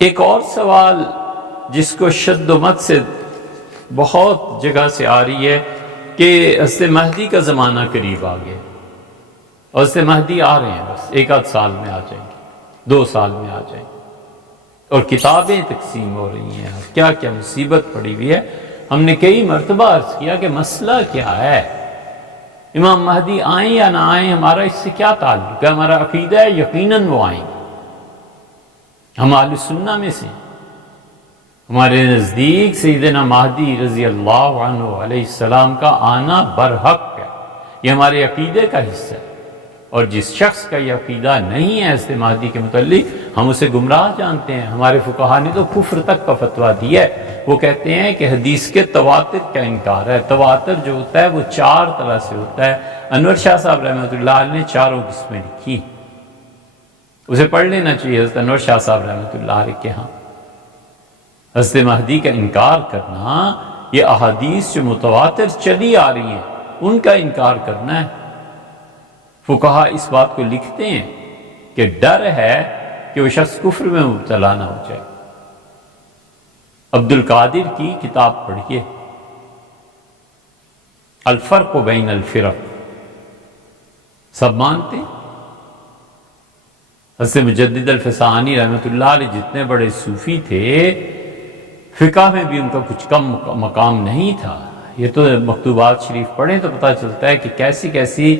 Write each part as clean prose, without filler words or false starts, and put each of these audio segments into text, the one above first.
ایک اور سوال جس کو شد و مت سے بہت جگہ سے آ رہی ہے کہ حضرت مہدی کا زمانہ قریب آ گیا اور حضرت مہدی آ رہے ہیں، بس ایک آدھ سال میں آ جائیں گے، 2 سال میں آ جائیں گے، اور کتابیں تقسیم ہو رہی ہیں، کیا کیا مصیبت پڑی ہوئی ہے۔ ہم نے کئی مرتبہ عرض کیا کہ مسئلہ کیا ہے، امام مہدی آئیں یا نہ آئیں، ہمارا اس سے کیا تعلق ہے؟ ہمارا عقیدہ ہے یقیناً وہ آئیں گے، ہم اہل سنہ میں سے، ہمارے نزدیک سیدنا مہدی رضی اللہ عنہ علیہ السلام کا آنا برحق ہے، یہ ہمارے عقیدے کا حصہ ہے، اور جس شخص کا یہ عقیدہ نہیں ہے حضرت مہدی کے متعلق، ہم اسے گمراہ جانتے ہیں۔ ہمارے فقہا نے تو کفر تک کا فتویٰ دیا ہے، وہ کہتے ہیں کہ حدیث کے تواتر کا انکار ہے۔ تواتر جو ہوتا ہے وہ 4 طرح سے ہوتا ہے، انور شاہ صاحب رحمۃ اللہ علیہ نے 4 قسمیں لکھی، اسے پڑھ لینا چاہیے حضرت انور شاہ صاحب رحمۃ اللہ علیہ کے ہاں۔ حضرت مہدی کا انکار کرنا، یہ احادیث جو متواتر چلی آ رہی ہیں ان کا انکار کرنا ہے۔ فقہا اس بات کو لکھتے ہیں کہ ڈر ہے کہ وہ شخص کفر میں مبتلا نہ ہو جائے۔ عبد القادر کی کتاب پڑھیے، الفرق بین الفرق، سب مانتے ہیں۔ حضرت مجدد الفسانی رحمۃ اللہ علیہ جتنے بڑے صوفی تھے، فقہ میں بھی ان کا کچھ کم مقام نہیں تھا۔ یہ تو مکتوبات شریف پڑھیں تو پتہ چلتا ہے کہ کیسی کیسی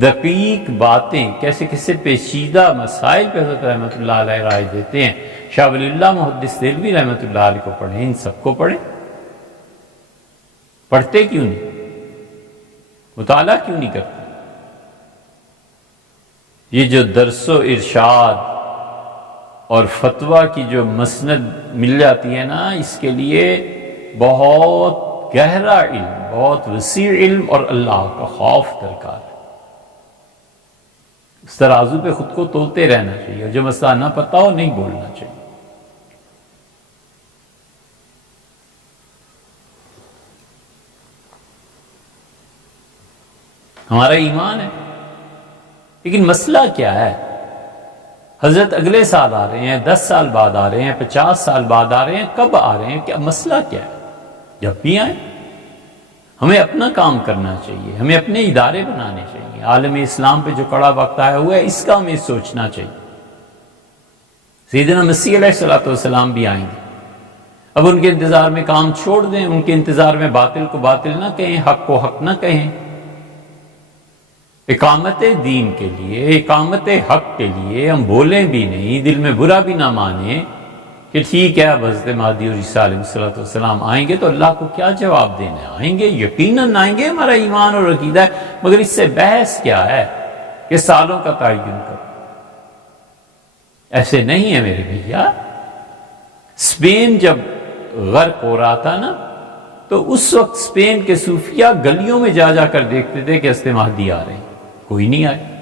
دقیق باتیں، کیسے کیسے پیچیدہ مسائل پہ حضرت رحمۃ اللہ علیہ رائے دیتے ہیں۔ شاہ ولی اللہ محدث دہلوی رحمۃ اللہ علیہ کو پڑھیں، ان سب کو پڑھیں۔ پڑھتے کیوں نہیں؟ مطالعہ کیوں نہیں کرتے؟ یہ جو درس و ارشاد اور فتویٰ کی جو مسند مل جاتی ہے نا، اس کے لیے بہت گہرا علم، بہت وسیع علم اور اللہ کا خوف درکار ہے۔ اس ترازو پہ خود کو تولتے رہنا چاہیے، اور جو مسئلہ نہ پتہ ہو نہیں بولنا چاہیے۔ ہمارا ایمان ہے، لیکن مسئلہ کیا ہے؟ حضرت اگلے سال آ رہے ہیں، 10 سال بعد آ رہے ہیں، 50 سال بعد آ رہے ہیں، کب آ رہے ہیں؟ کیا مسئلہ کیا ہے؟ جب بھی آئیں، ہمیں اپنا کام کرنا چاہیے، ہمیں اپنے ادارے بنانے چاہیے۔ عالم اسلام پہ جو کڑا وقت آیا ہوا ہے، اس کا ہمیں سوچنا چاہیے۔ سیدنا مسیح علیہ السلام بھی آئیں گے، اب ان کے انتظار میں کام چھوڑ دیں، ان کے انتظار میں باطل کو باطل نہ کہیں، حق کو حق نہ کہیں۔ اقامت دین کے لیے، اقامت حق کے لیے ہم بولیں بھی نہیں، دل میں برا بھی نہ مانیں کہ ٹھیک ہے اب حضرت مہدی اور عیسیٰ علیہ السلام آئیں گے تو اللہ کو کیا جواب دینا؟ آئیں گے، یقیناً آئیں گے، ہمارا ایمان اور عقیدہ ہے، مگر اس سے بحث کیا ہے کہ سالوں کا تعین کر؟ ایسے نہیں ہے میرے بھیا۔ اسپین جب غرق ہو رہا تھا نا، تو اس وقت اسپین کے صوفیہ گلیوں میں جا جا کر دیکھتے تھے کہ حضرت مہدی آ رہے ہیں، کوئی نہیں آئے۔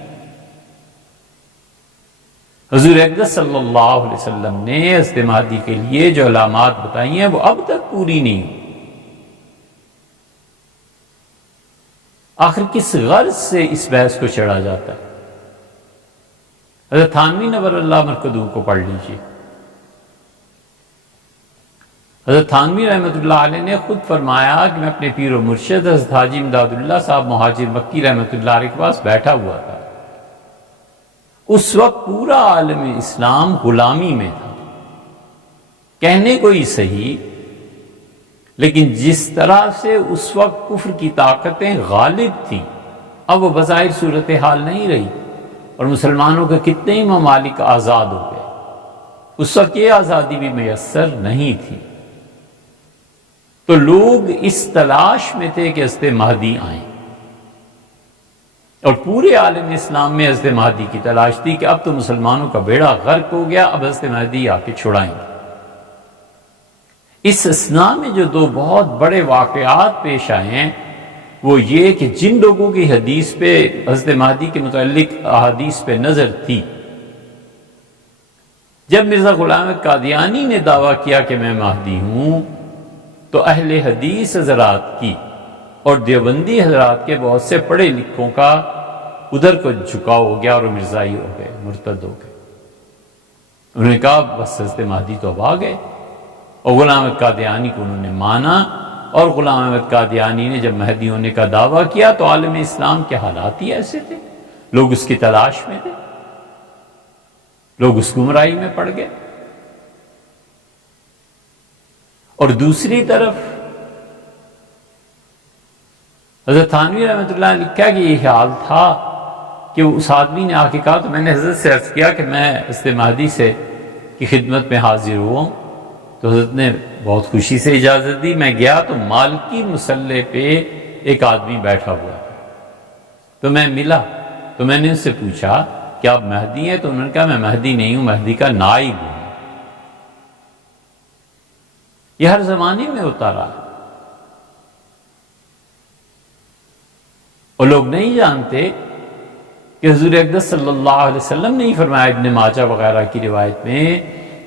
حضور اقدس صلی اللہ علیہ وسلم نے حضرت مہدی کے لیے جو علامات بتائی ہیں وہ اب تک پوری نہیں ہوئی۔ آخر کس غرض سے اس بحث کو چڑھا جاتا ہے؟ حضرت تھانوی نور اللہ مرکزو کو پڑھ لیجیے۔ حضرت تھانوی رحمۃ اللہ علیہ نے خود فرمایا کہ میں اپنے پیر و مرشد حضرت حاجی امداد اللہ صاحب مہاجر مکی رحمۃ اللہ علیہ کے پاس بیٹھا ہوا تھا۔ اس وقت پورا عالم اسلام غلامی میں تھا، کہنے کو ہی صحیح، لیکن جس طرح سے اس وقت کفر کی طاقتیں غالب تھیں، اب وہ بظاہر صورتحال نہیں رہی، اور مسلمانوں کے کتنے ہی ممالک آزاد ہو گئے۔ اس وقت یہ آزادی بھی میسر نہیں تھی، تو لوگ اس تلاش میں تھے کہ حضرت مہدی آئیں، اور پورے عالم اسلام میں حضرت مہدی کی تلاش تھی کہ اب تو مسلمانوں کا بیڑا غرق ہو گیا، اب حضرت مہدی آ کے چھڑائیں گے۔ اس اثناء میں جو 2 بہت بڑے واقعات پیش آئے ہیں، وہ یہ کہ جن لوگوں کی حدیث پہ حضرت مہدی کے متعلق احادیث پہ نظر تھی، جب مرزا غلام احمد قادیانی نے دعویٰ کیا کہ میں مہدی ہوں، تو اہل حدیث حضرات کی اور دیوبندی حضرات کے بہت سے پڑھے لکھوں کا ادھر کو جھکاؤ ہو گیا اور مرزائی ہو گئے، مرتد ہو گئے۔ انہوں نے کہا بس حضرت مہدی تو اب آ گئے، اور غلام احمد قادیانی کو انہوں نے مانا، اور غلام احمد قادیانی نے جب مہدی ہونے کا دعویٰ کیا تو عالم اسلام کے حالات ہی ایسے تھے، لوگ اس کی تلاش میں تھے، لوگ اس گمراہی میں پڑ گئے۔ اور دوسری طرف حضرت تھانوی رحمۃ اللہ نے لکھا کہ یہ حال تھا کہ اس آدمی نے آ کے کہا، تو میں نے حضرت سے عرض کیا کہ میں حضرت مہدی سے کی خدمت میں حاضر ہوا ہوں، تو حضرت نے بہت خوشی سے اجازت دی۔ میں گیا تو مالکی مسلح پہ ایک آدمی بیٹھا ہوا تھا، تو میں ملا، تو میں نے اس سے پوچھا کہ آپ مہدی ہیں؟ تو انہوں نے کہا میں مہدی نہیں ہوں، مہدی کا نائب ہوں۔ یہ ہر زمانے میں ہوتا رہا، اور لوگ نہیں جانتے کہ حضور اقدس صلی اللہ علیہ وسلم نے ہی فرمایا ابن ماجہ وغیرہ کی روایت میں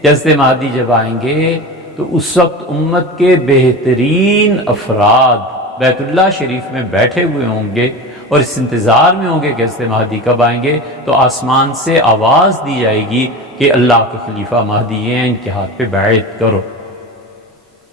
کہ حضرت مہدی جب آئیں گے تو اس وقت امت کے بہترین افراد بیت اللہ شریف میں بیٹھے ہوئے ہوں گے اور اس انتظار میں ہوں گے کہ حضرت مہدی کب آئیں گے، تو آسمان سے آواز دی جائے گی کہ اللہ کے خلیفہ مہدی ہیں، ان کے ہاتھ پہ بیعت کرو۔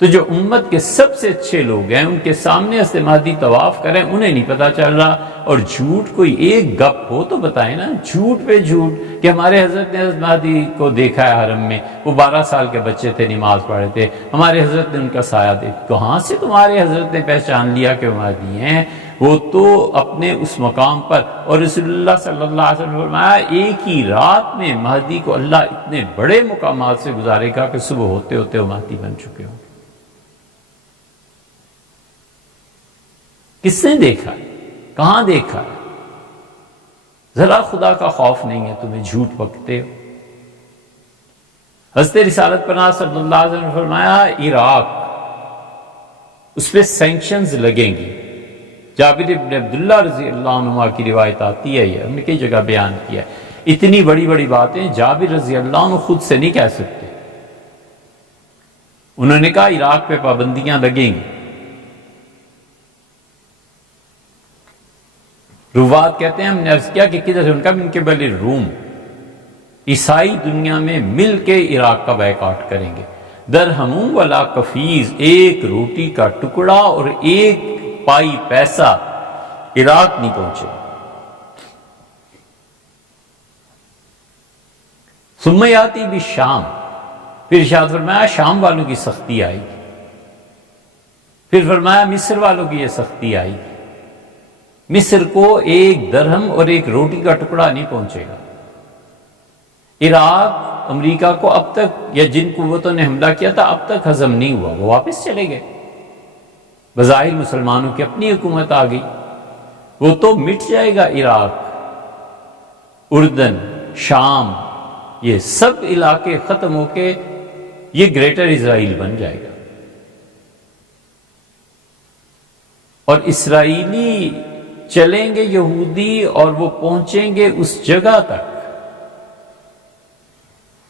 تو جو امت کے سب سے اچھے لوگ ہیں ان کے سامنے حضرت مہدی طواف کریں، انہیں نہیں پتہ چل رہا، اور جھوٹ کوئی ایک گپ ہو تو بتائیں نا، جھوٹ پہ جھوٹ کہ ہمارے حضرت نے حضرت مہدی کو دیکھا ہے حرم میں، وہ 12 سال کے بچے تھے، نماز پڑھے تھے، ہمارے حضرت نے ان کا سایہ دیکھا۔ کہاں سے تمہارے حضرت نے پہچان لیا کہ وہ مہدی ہیں؟ وہ تو اپنے اس مقام پر، اور رسول اللہ صلی اللہ علیہ وسلم نے فرمایا ایک ہی رات میں مہدی کو اللہ اتنے بڑے مقامات سے گزارے گا کہ صبح ہوتے ہوتے وہ مہدی بن چکے ہوں۔ کس نے دیکھا ہے؟ کہاں دیکھا ہے؟ ذرا خدا کا خوف نہیں ہے، تمہیں جھوٹ بکتے ہو۔ حضرت رسالت پناہ صلی اللہ علیہ وسلم نے فرمایا عراق، اس پہ سینکشنز لگیں گی۔ جابر ابن عبداللہ رضی اللہ عنہ کی روایت آتی ہے، یہ ہم نے کئی جگہ بیان کیا ہے۔ اتنی بڑی بڑی باتیں جابر رضی اللہ عنہ خود سے نہیں کہہ سکتے، انہوں نے کہا عراق پہ پابندیاں لگیں گی۔ روات کہتے ہیں ہم نے عرض کیا کہ کدھر سے، ان کا من قبل روم، عیسائی دنیا میں مل کے عراق کا بائیکاٹ کریں گے۔ درہم ولا کفیز، ایک روٹی کا ٹکڑا اور ایک پائی پیسہ عراق نہیں پہنچے۔ ثم یاتی بالشام، پھر ارشاد فرمایا شام والوں کی سختی آئی گی، پھر فرمایا مصر والوں کی یہ سختی آئی گی، مصر کو ایک درہم اور ایک روٹی کا ٹکڑا نہیں پہنچے گا۔ عراق امریکہ کو اب تک، یا جن قوتوں نے حملہ کیا تھا اب تک ہضم نہیں ہوا، وہ واپس چلے گئے۔ بظاہر مسلمانوں کی اپنی حکومت آ گئی، وہ تو مٹ جائے گا۔ عراق، اردن، شام، یہ سب علاقے ختم ہو کے یہ گریٹر اسرائیل بن جائے گا، اور اسرائیلی چلیں گے یہودی اور وہ پہنچیں گے اس جگہ تک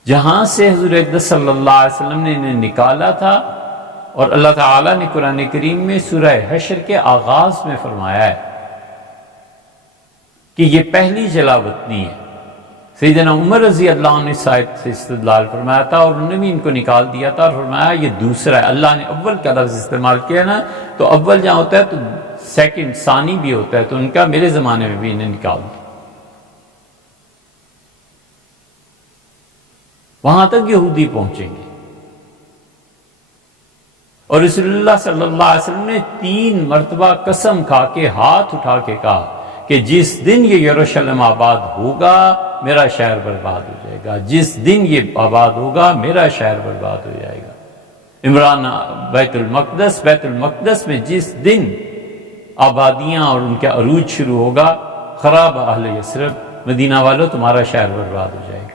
جہاں سے حضور اقدس صلی اللہ علیہ وسلم نے انہیں نکالا تھا، اور اللہ تعالیٰ نے قرآن کریم میں سورہ حشر کے آغاز میں فرمایا ہے کہ یہ پہلی جلا وطنی ہے۔ سیدنا عمر رضی اللہ عنہ نے آیت سے استدلال فرمایا تھا، اور انہوں نے بھی ان کو نکال دیا تھا، اور فرمایا یہ دوسرا ہے۔ اللہ نے اول کا لفظ استعمال کیا نا، تو اول جہاں ہوتا ہے تو سیکنڈ، ثانی بھی ہوتا ہے، تو ان کا میرے زمانے میں بھی انہیں نکال دیا۔ وہاں تک یہودی پہنچیں گے، اور رسول اللہ صلی اللہ علیہ وسلم نے 3 مرتبہ قسم کھا کے ہاتھ اٹھا کے کہا کہ جس دن یہ یروشلم آباد ہوگا میرا شہر برباد ہو جائے گا، جس دن یہ آباد ہوگا میرا شہر برباد ہو جائے گا۔ عمران بیت المقدس میں جس دن آبادیاں اور ان کا عروج شروع ہوگا، خراب اہل یثرب، مدینہ والوں تمہارا شہر برباد ہو جائے گا۔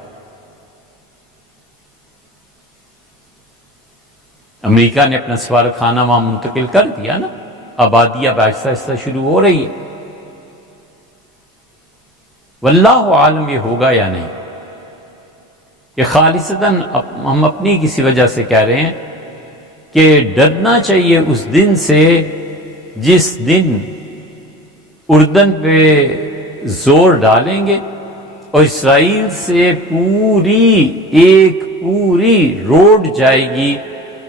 امریکہ نے اپنا سفارت خانہ وہاں منتقل کر دیا نا، آبادیاں آہستہ آہستہ شروع ہو رہی ہے۔ واللہ عالم یہ ہوگا یا نہیں، یہ خالصتاً ہم اپنی کسی وجہ سے کہہ رہے ہیں کہ ڈرنا چاہیے اس دن سے جس دن اردن پہ زور ڈالیں گے اور اسرائیل سے ایک پوری روڈ جائے گی،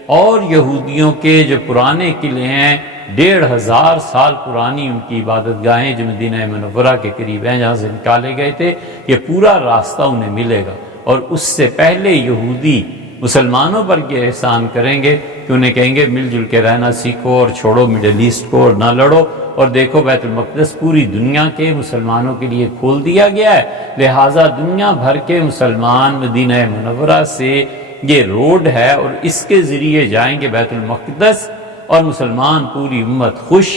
اور یہودیوں کے جو پرانے قلعے ہیں 1500 سال پرانی ان کی عبادت گاہیں جو مدینہ منورہ کے قریب ہیں جہاں سے نکالے گئے تھے، یہ پورا راستہ انہیں ملے گا۔ اور اس سے پہلے یہودی مسلمانوں پر یہ احسان کریں گے کہ انہیں کہیں گے مل جل کے رہنا سیکھو اور چھوڑو مڈل ایسٹ کو اور نہ لڑو، اور دیکھو بیت المقدس پوری دنیا کے مسلمانوں کے لیے کھول دیا گیا ہے، لہٰذا دنیا بھر کے مسلمان مدینہ منورہ سے یہ روڈ ہے اور اس کے ذریعے جائیں گے بیت المقدس، اور مسلمان پوری امت خوش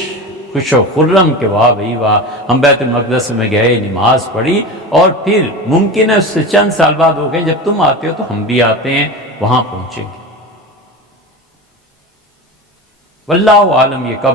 و خرم کہ واہ بھائی واہ ہم بیت المقدس میں گئے، نماز پڑھی، اور پھر ممکن ہے اس سے چند سال بعد ہو گئے جب تم آتے ہو تو ہم بھی آتے ہیں، وہاں پہنچیں گے۔ واللہ عالم یہ کب